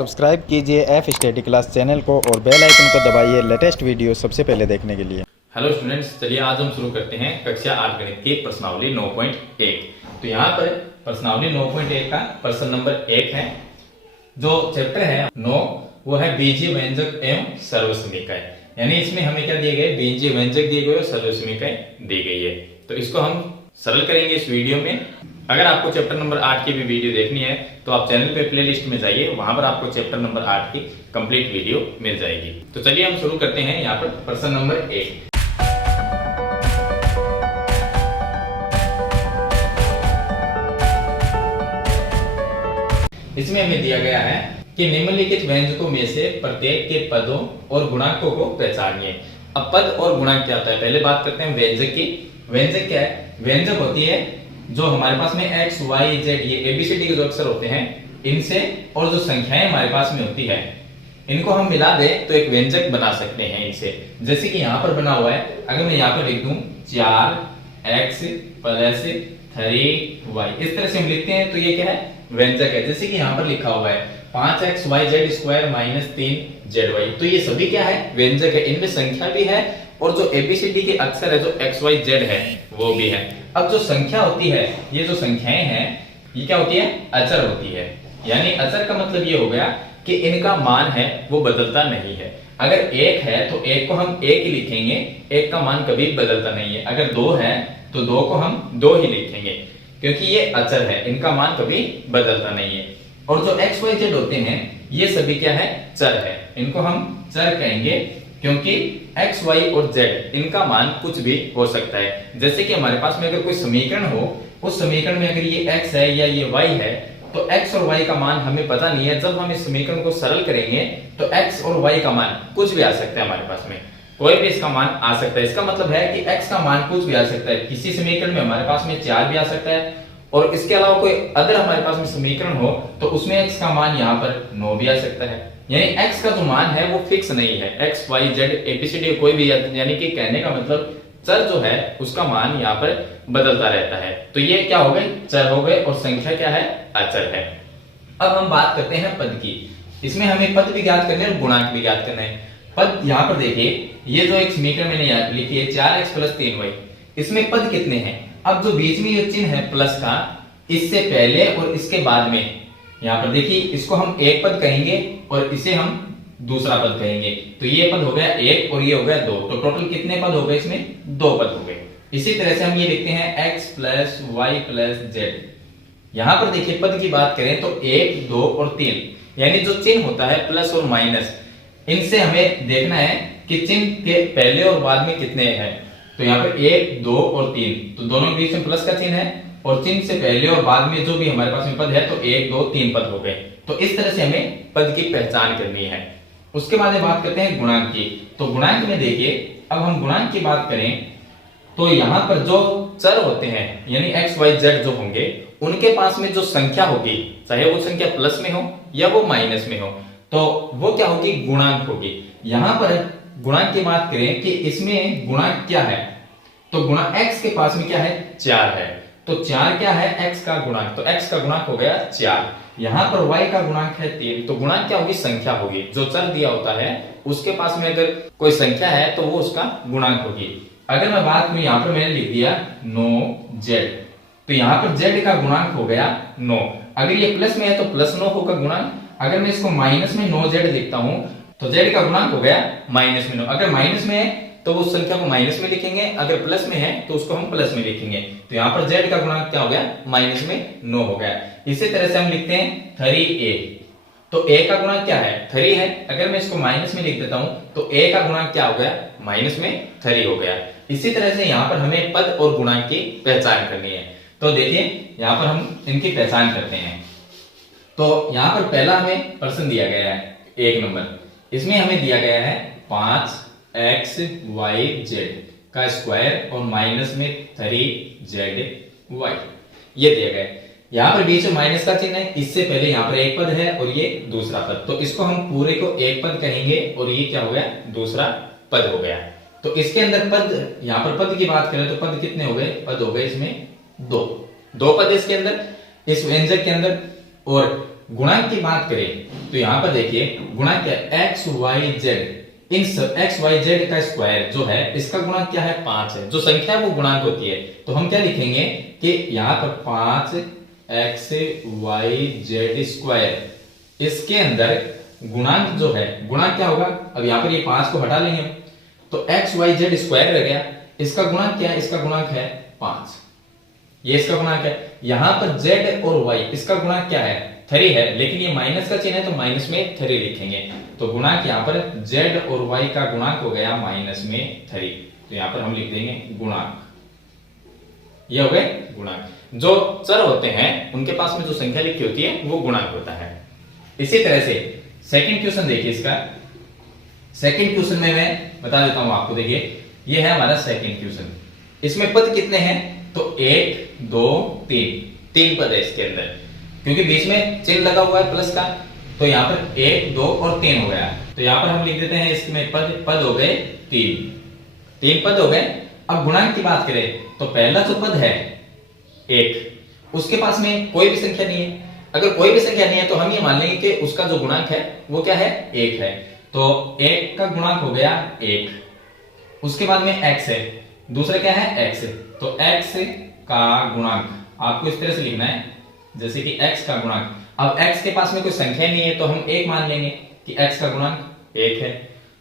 Subscribe कीजिए F study class channel को और बेल आइकन को दबाइए लेटेस्ट वीडियो सबसे पहले देखने के लिए। हेलो स्टूडेंट्स, चलिए आज हम शुरू करते हैं कक्षा 8 गणित की प्रश्नावली 9.1। तो यहाँ पर प्रश्नावली 9.1 का प्रश्न नंबर 1 है। जो चैप्टर है 9 वो है बीजीय व्यंजक एवं सर्वसमीकरण। यानी इसमें हमें क्या दिए गए, बीजीय व्यंजक दिए गए और सर्वसमीकरण दी गई है। तो इसको हम सरल करेंगे इस वीडियो में। अगर आपको चैप्टर नंबर 8 की भी वीडियो देखनी है तो आप चैनल पे प्लेलिस्ट में जाइए, वहां पर आपको चैप्टर नंबर 8 की कंप्लीट वीडियो मिल जाएगी। तो चलिए हम शुरू करते हैं यहाँ पर प्रश्न नंबर 1। इसमें हमें दिया गया है कि निम्नलिखित व्यंजकों में से प्रत्येक के पदों और गुणांकों को पहचानिए। अब पद और गुणांक क्या होता है, पहले बात करते हैं व्यंजक की। व्यंजक क्या है? व्यंजक होती है जो हमारे पास में x, y, z ये ABCD के जो अक्षर होते हैं इनसे, और जो संख्याएं हमारे पास में होती है इनको हम मिला दें तो एक व्यंजक बना सकते हैं इनसे। जैसे कि यहाँ पर बना हुआ है, अगर मैं यहाँ पर लिख दूं 4x प्लस 3y, इस तरह से हम लिखते हैं तो ये क्या है? व्यंजक है। जैसे कि यहाँ पर लिखा हुआ है 5xyz स्क्वायर माइनस 3zy, तो ये सभी क्या है? व्यंजक है। इनमें संख्या भी है और जो ABCD के अक्षर है जो XYZ है वो भी है। अब जो संख्या होती है, ये जो संख्याएं हैं ये क्या होती है? अचर होती है। यानी अचर का मतलब ये हो गया कि इनका मान है वो बदलता नहीं है। अगर एक है तो एक को हम एक ही लिखेंगे, एक का मान कभी बदलता नहीं है। अगर दो है तो दो को हम दो ही लिखेंगे, क्योंकि ये अचर है, इनका मान कभी बदलता नहीं है। और जो XYZ होते हैं ये सभी क्या है? चर है। इनको हम चर कहेंगे क्योंकि x, y और z इनका मान कुछ भी हो सकता है। जैसे कि हमारे पास में अगर कोई समीकरण हो, उस समीकरण में अगर ये x है या ये y है तो x और y का मान हमें पता नहीं है। जब हम इस समीकरण को सरल करेंगे तो x और y का मान कुछ भी आ सकता है, हमारे पास में कोई भी इसका मान आ सकता है। इसका मतलब है कि x का मान कुछ भी आ सकता है। किसी समीकरण में हमारे पास में 4 भी आ सकता है, और इसके अलावा कोई अदर हमारे पास में समीकरण हो तो उसमें x का मान यहाँ पर 9 भी आ सकता है। यानी x का जो मान है वो फिक्स नहीं है। x, y, z ABCD कोई भी, यानी कि कहने का मतलब चर जो है उसका मान यहाँ पर बदलता रहता है। तो ये क्या हो गए? चर हो गए, और संख्या क्या है? अचर है। अब हम बात करते हैं पद की। इसमें हमें पद भी ज्ञात करने और गुणांक भी ज्ञात करना है। पद यहाँ पर देखिए, ये जो एक समीकरण मैंने लिखी है 4x प्लस 3y, इसमें पद कितने हैं? अब जो बीच में ये चिन्ह है प्लस का, इससे पहले और इसके बाद में यहाँ पर देखिए, इसको हम एक पद कहेंगे और इसे हम दूसरा पद कहेंगे। तो ये पद हो गया एक और ये हो गया दो, तो टोटल कितने पद हो गए? इसमें 2 पद हो गए। इसी तरह से हम ये लिखते हैं x plus y plus z. यहां पर देखिए पद की बात करें तो 1, 2 और 3, यानी जो चिन्ह होता है प्लस और माइनस, इनसे हमें देखना है कि चिन्ह के पहले और बाद में कितने हैं। तो यहाँ पर 1, 2 और 3, तो दोनों के बीच में प्लस का चिन्ह है, और चिन्ह से पहले और बाद में जो भी हमारे पास में पद है तो 1, 2, 3 पद हो गए। तो इस तरह से हमें पद की पहचान करनी है। उसके बाद बात करते हैं गुणांक की। तो गुणांक में देखिए, अब हम गुणांक की बात करें तो यहाँ पर जो चर होते हैं यानी x, y, z जो होंगे, उनके पास में जो संख्या होगी, चाहे वो संख्या प्लस में हो या वो माइनस में हो, तो वो क्या होगी? गुणांक होगी। यहाँ पर गुणांक की बात करें कि इसमें गुणांक क्या है, तो गुणांक x के पास में क्या है? 4 है। तो 4 क्या है? x का गुणांक, तो x का गुणांक हो गया 4। यहाँ पर y का गुणांक है 3, तो गुणांक क्या होगी? संख्या होगी। जो चर दिया होता है उसके पास में अगर कोई संख्या है तो वो उसका गुणांक होगी। अगर मैं बात करूं, यहाँ पर मैंने लिख दिया 9z, तो यहाँ पर z का गुणांक हो गया 9। अगर ये प्लस में है तो प्लस 9 होगा गुणांक। अगर मैं इसको माइनस में 9z लिखता हूं तो z का गुणांक हो गया माइनस में 9। अगर माइनस में है तो उस संख्या को माइनस में लिखेंगे, अगर प्लस में है तो उसको हम प्लस में लिखेंगे। तो यहाँ पर z का गुणांक क्या हो गया? माइनस में 9 हो गया। इसी तरह से हम लिखते हैं 3a, तो a का गुणांक क्या है? 3 है। अगर मैं इसको माइनस में लिख देता हूं तो a का गुणांक क्या हो गया? माइनस में 3 हो गया। इसी तरह से यहाँ पर हमें पद और गुणांक की पहचान करनी है। तो देखिए यहाँ पर हम इनकी पहचान करते हैं। तो यहाँ पर पहला हमें प्रश्न दिया गया है 1 नंबर, इसमें हमें दिया गया है 5x, y, z का स्क्वायर और माइनस में 3z, y, ये दिया गया है। यहाँ पर बीच में माइनस का चिन्ह है, इससे पहले यहाँ पर एक पद है और ये दूसरा पद, तो इसको हम पूरे को एक पद कहेंगे और ये क्या हो गया? दूसरा पद हो गया। तो इसके अंदर पद, यहाँ पर पद की बात करें तो पद कितने हो गए? पद हो गए इसमें 2 पद इसके अंदर, इस व्यंजक के अंदर। और गुणांक की बात करें तो यहां पर देखिए गुणांक क्या है, एक्स वाई जेड, इन सब एक्स वाई जेड का स्क्वायर जो है इसका गुणांक क्या है 5 है। जो संख्या है वो गुणांक होती है, तो हम क्या लिखेंगे कि यहां पर 5 एक्स वाई जेड स्क्वायर, इसके अंदर गुणांक जो है, गुणांक क्या होगा, अब यहां पर ये 5 को हटा लेंगे तो एक्स वाई जेड स्क्वायर रह गया। इसका गुणांक क्या है, इसका गुणांक है 5, ये इसका गुणांक है। यहां पर z और y इसका गुणांक क्या है 3 है, लेकिन ये माइनस का चिन्ह है तो माइनस में 3 लिखेंगे। तो गुणांक यहां पर z और y का गुणांक हो गया माइनस में 3, तो यहां पर हम लिख देंगे गुणांक, ये हो गए गुणांक। जो चर होते हैं उनके पास में जो संख्या लिखी होती है वो गुणांक होता है। इसी तरह से सेकंड क्वेश्चन देखिए, इसका सेकंड क्वेश्चन में मैं बता देता हूं आपको। देखिए ये है हमारा सेकंड क्वेश्चन, इसमें पद कितने हैं तो 1 2 3 पद है इसके अंदर, क्योंकि बीच में चिन्ह लगा हुआ है प्लस का, तो यहां पर 1 2 और 3 हो गया। तो यहां पर हम लिख देते हैं इसमें पद हो गए 3 पद हो गए। अब गुणांक की बात करें तो पहला जो पद है 1, उसके पास में कोई भी संख्या नहीं है। अगर कोई भी संख्या नहीं है तो हम ये मान लेंगे कि उसका जो गुणांक है वो क्या है 1 है। तो 1 का गुणांक हो गया 1, उसके बाद में x है, दूसरा क्या है x, तो x का गुणांक आपको इस तरह से लिखना है जैसे कि x का गुणांक। अब x के पास में कोई संख्या नहीं है तो हम 1 मान लेंगे कि x का गुणांक 1 है।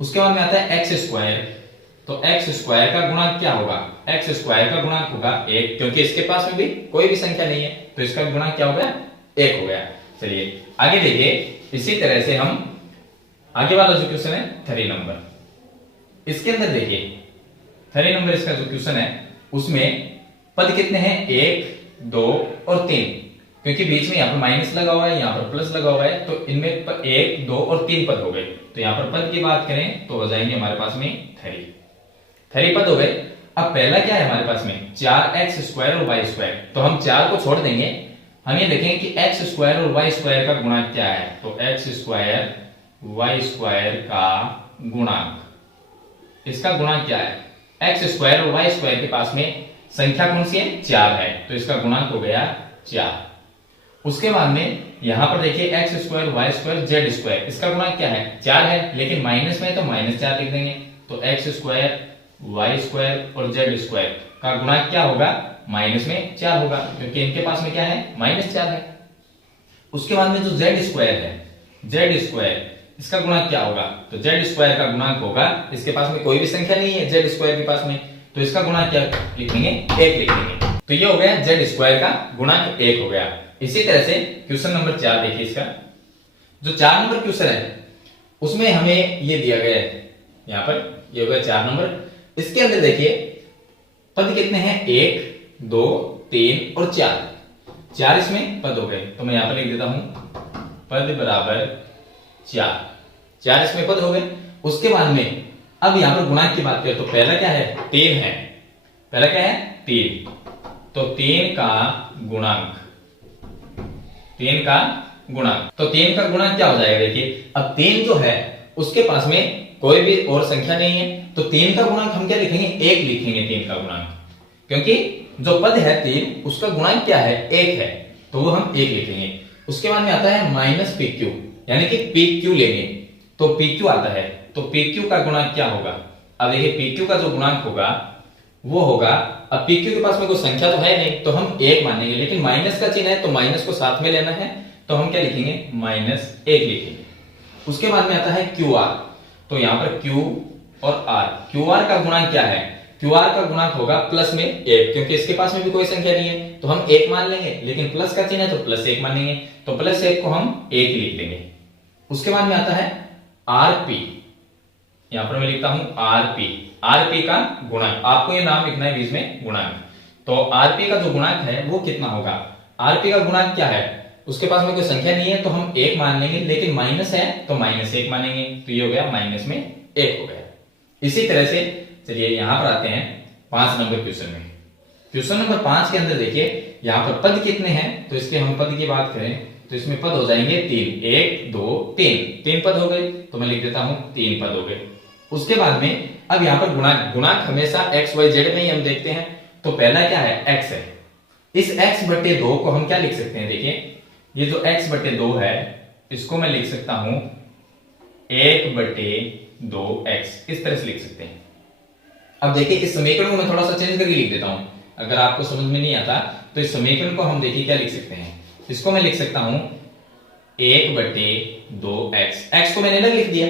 उसके बाद में आता है x स्क्वायर, तो x स्क्वायर का गुणांक क्या होगा, x स्क्वायर का गुणांक होगा 1, क्योंकि इसके पास में भी कोई भी संख्या नहीं है तो इसका गुणांक क्या हो गया 1 हो गया। चलिए आगे देखिए, इसी तरह से हम आगे वाला जो क्वेश्चन है 3 नंबर, इसके अंदर देखिए 3 नंबर इसका जो क्वेश्चन है उसमें पद कितने हैं 1 2 और 3, क्योंकि बीच में यहाँ पर माइनस लगा हुआ है, यहाँ पर प्लस लगा हुआ है, तो इनमें 1 2 और 3 पद हो गए। तो यहाँ पर पद की बात करें तो हो जाएंगे हमारे पास में 3 पद हो गए। अब पहला क्या है हमारे पास में 4x स्क्वायर और y स्क्वायर, तो हम 4 को छोड़ देंगे, हम ये देखेंगे कि x स्क्वायर और y स्क्वायर का गुणांक क्या है, तो x स्क्वायर y स्क्वायर का गुणांक, इसका गुणांक क्या है, x स्क्वायर और y स्क्वायर के पास में संख्या कौन सी है 4 है, तो इसका गुणांक हो गया 4। उसके बाद में यहां पर देखिए x square y square z square, इसका गुणांक क्या है 4 है, लेकिन माइनस में तो -4 लिख देंगे, तो x स्क्वायर y स्क्वायर और z स्क्वायर का गुणांक क्या होगा माइनस में 4 होगा, क्योंकि इनके पास में क्या है -4 है। उसके बाद में जो z स्क्वायर है, z स्क्वायर इसका गुणांक क्या होगा, तो z स्क्वायर का गुणांक होगा, इसके पास में कोई भी संख्या नहीं है z स्क्वायर के पास में, तो इसका गुणांक क्या लिखेंगे 1 लिखेंगे। तो ये हो गया z स्क्वायर का गुणांक 1 हो गया। इसी तरह से क्वेश्चन नंबर 4 देखिए, इसका जो 4 नंबर क्वेश्चन है उसमें हमें ये दिया गया है, यहां पर ये हो गया 4 नंबर। इसके अंदर देखिए पद कितने हैं 1 2 3 और 4 इसमें पद हो गए, तो मैं यहां पर लिख देता हूं पद बराबर 4 इसमें पद हो गए। उसके बाद में अब यहां पर गुणांक की बात करें तो पहला क्या है 3 है, पहला क्या है 3, तो 3 का गुणांक, 3 का गुणांक, तो 3 का गुणांक क्या हो जाएगा, देखिए अब 3 जो है उसके पास में कोई भी और संख्या नहीं है, तो 3 का गुणांक हम क्या लिखेंगे 1 लिखेंगे 3 का गुणांक, क्योंकि जो पद है 3 उसका गुणांक क्या है 1 है, तो वो हम 1 लिखेंगे। उसके बाद में आता है माइनस पी क्यू, यानी कि पी क्यू लेंगे, तो पी क्यू आता है, तो पी क्यू का गुणांक क्या होगा, अब देखिए पी क्यू का जो गुणांक होगा वो होगा, अब पी क्यू के पास में कोई संख्या तो है नहीं तो हम 1 मानेंगे, लेकिन माइनस का चिन्ह है तो माइनस को साथ में लेना है, तो हम क्या लिखेंगे -1 लिखेंगे। उसके बाद में आता है क्यू आर, तो यहां पर Q और R, QR का गुणांक क्या है, QR का गुणांक होगा प्लस में 1, क्योंकि इसके पास में भी कोई संख्या नहीं है तो हम 1 मान लेंगे, लेकिन प्लस का चिन्ह है तो +1 मानेंगे, तो +1 को हम 1 लिख देंगे। उसके बाद में आता है RP, यहां पर मैं लिखता हूं RP का गुणांक, आपको ये नाम लिखना है बीच में गुणांक, तो RP का जो गुणांक है वो कितना होगा, RP का गुणांक क्या है, उसके पास में कोई संख्या नहीं है तो हम 1 मान लेंगे, लेकिन माइनस है तो -1 मानेंगे, तो ये हो गया -1 हो गया। इसी तरह से चलिए यहां पर आते हैं 5 नंबर क्वेश्चन में। क्वेश्चन नंबर 5 के अंदर देखिए यहां पर पद कितने हैं, तो इसके हम पद की बात करें तो इसमें पद हो जाएंगे 3, 1 2 3 पद हो गए, तो मैं लिख देता हूं 3 पद हो गए। उसके बाद में अब यहां पर गुणांक हमेशा x y z में ही हम देखते हैं, तो पहला क्या है x है, इस x बटे 2 को हम क्या लिख सकते हैं, देखिए ये जो x बटे 2 है इसको मैं लिख सकता हूं 1 बटे 2x, इस तरह से लिख सकते हैं। अब देखिए इस समीकरण को मैं थोड़ा सा चेंज करके लिख देता हूं, अगर आपको समझ में नहीं आता तो इस समीकरण को हम देखिए क्या लिख सकते हैं। इसको मैं लिख सकता हूं 1 बटे 2x, x को मैंने अलग लिख दिया,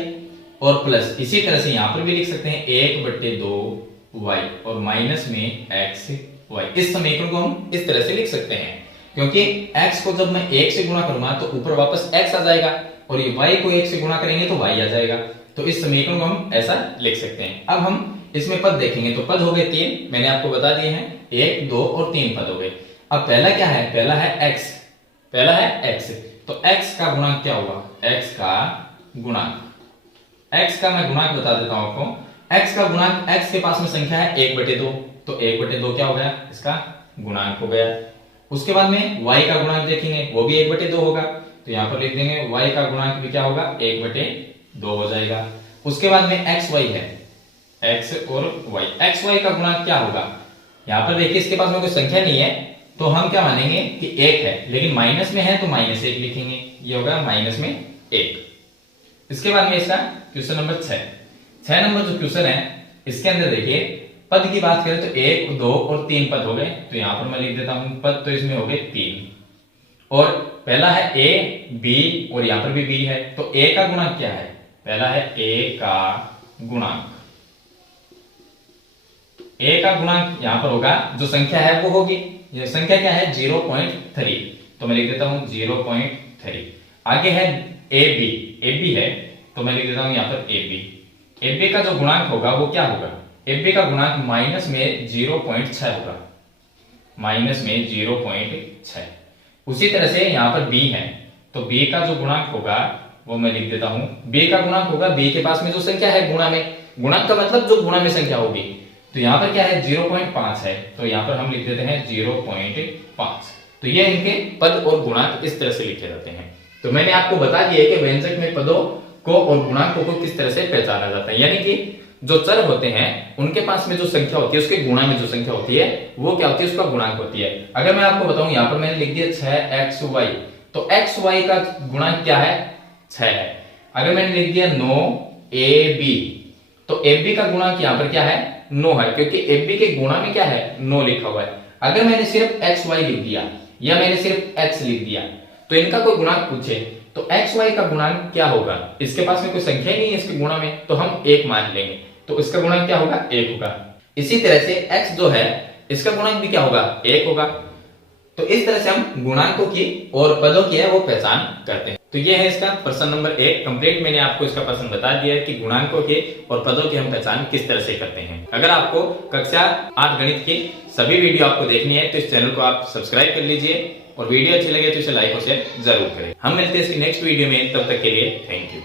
और प्लस इसी तरह से यहां पर भी लिख सकते हैं 1 बटे 2y और माइनस में x y। इस समीकरण को हम इस तरह से लिख सकते हैं क्योंकि x को जब मैं 1 से गुणा करूंगा तो ऊपर वापस x आ जाएगा और ये y को 1 से गुणा करेंगे तो y आ जाएगा। तो इस समीकरण को हम ऐसा लिख सकते हैं। अब हम इसमें पद देखेंगे तो पद हो गए 3, मैंने आपको बता दिए हैं, 1 2 और 3 पद हो गए। अब पहला क्या है, पहला है x, पहला है x, तो x का गुणांक क्या होगा, x का गुणांक, x का मैं गुणांक बता देता हूं आपको। x का गुणांक, x के पास में संख्या है 1 बटे 2, तो 1 बटे 2 क्या हो गया, इसका गुणांक हो गया। उसके बाद में y का गुणांक देखेंगे, वो भी 1 बटे 2 होगा, तो यहां पर लिख देंगे y का गुणांक भी क्या होगा, 1 बटे 2 हो जाएगा। उसके बाद में x y है, x और y, x y का गुणांक क्या होगा, यहां पर देखिए इसके पास में कोई संख्या नहीं है तो हम क्या मानेंगे कि 1 है, लेकिन माइनस में है तो -1 लिखेंगे, ये होगा माइनस में 1। इसके बाद में इसका क्वेश्चन नंबर 6 नंबर जो क्वेश्चन है इसके अंदर देखिए पद की बात करें तो 1 2 और 3 पद हो गए, तो यहां पर मैं लिख देता हूं पद, तो इसमें हो गए 3, और पहला है a b और यहां पर भी b है, तो a का गुणांक क्या है, पहला है a का गुणांक, a का गुणांक यहां पर होगा, जो संख्या है वो होगी, ये संख्या क्या है 0.3, तो मैं लिख देता हूं 0.3। आगे है ab है, तो मैं लिख देता हूं यहां पर ab का जो गुणांक होगा वो क्या होगा, ab का गुणांक माइनस में 0.6 होगा, माइनस में 0.6। उसी तरह से यहां पर b है, तो b का जो गुणांक होगा वो मैं लिख देता हूं, b का गुणांक होगा, b के पास में जो संख्या है गुणा में, गुणांक का मतलब जो गुणा में संख्या होगी, तो यहां पर क्या है 0.5 है, तो यहां पर हम लिख देते हैं 0.5। तो ये इनके पद और गुणांक इस तरह से लिखे जाते हैं। तो मैंने आपको बता दिया कि व्यंजक में पदों को और गुणांकों को किस तरह से पहचाना जाता है, यानी कि जो चर होते हैं उनके पास में जो संख्या होती है उसके गुणा में जो संख्या होती है वो क्या होती है, उसका गुणांक होती है। अगर मैं आपको बताऊं, यहां पर मैंने लिख दिया 6xy, तो xy का गुणांक क्या है, 6 है। अगर मैंने लिख दिया 9ab, तो ab का गुणांक यहां पर क्या है, 9 है, क्योंकि ab के गुणा में क्या है, 9 लिखा हुआ है। अगर मैंने सिर्फ xy लिख दिया या मैंने सिर्फ x लिख दिया, तो इनका कोई गुणांक पूछे तो xy का गुणांक क्या होगा, इसके पास में कोई संख्या नहीं है इसके गुणा में, तो हम 1 मान लेंगे, तो इसका गुणांक क्या होगा, 1 होगा। इसी तरह से x जो है इसका गुणांक भी क्या होगा, 1 होगा। तो इस तरह से हम गुणांकों की और पदों की है वो पहचान करते हैं। तो ये है इसका प्रश्न नंबर 1 कंप्लीट। मैंने आपको इसका प्रश्न बता दिया है कि गुणांकों के और पदों की हम पहचान किस तरह से करते हैं। अगर आपको कक्षा 8 गणित की सभी वीडियो आपको देखनी है तो इस चैनल को आप सब्सक्राइब कर लीजिए, और वीडियो अच्छी लगे तो इसे लाइक और शेयर जरूर करें। हम मिलते हैं इसकी नेक्स्ट वीडियो में, तब तक के लिए थैंक यू।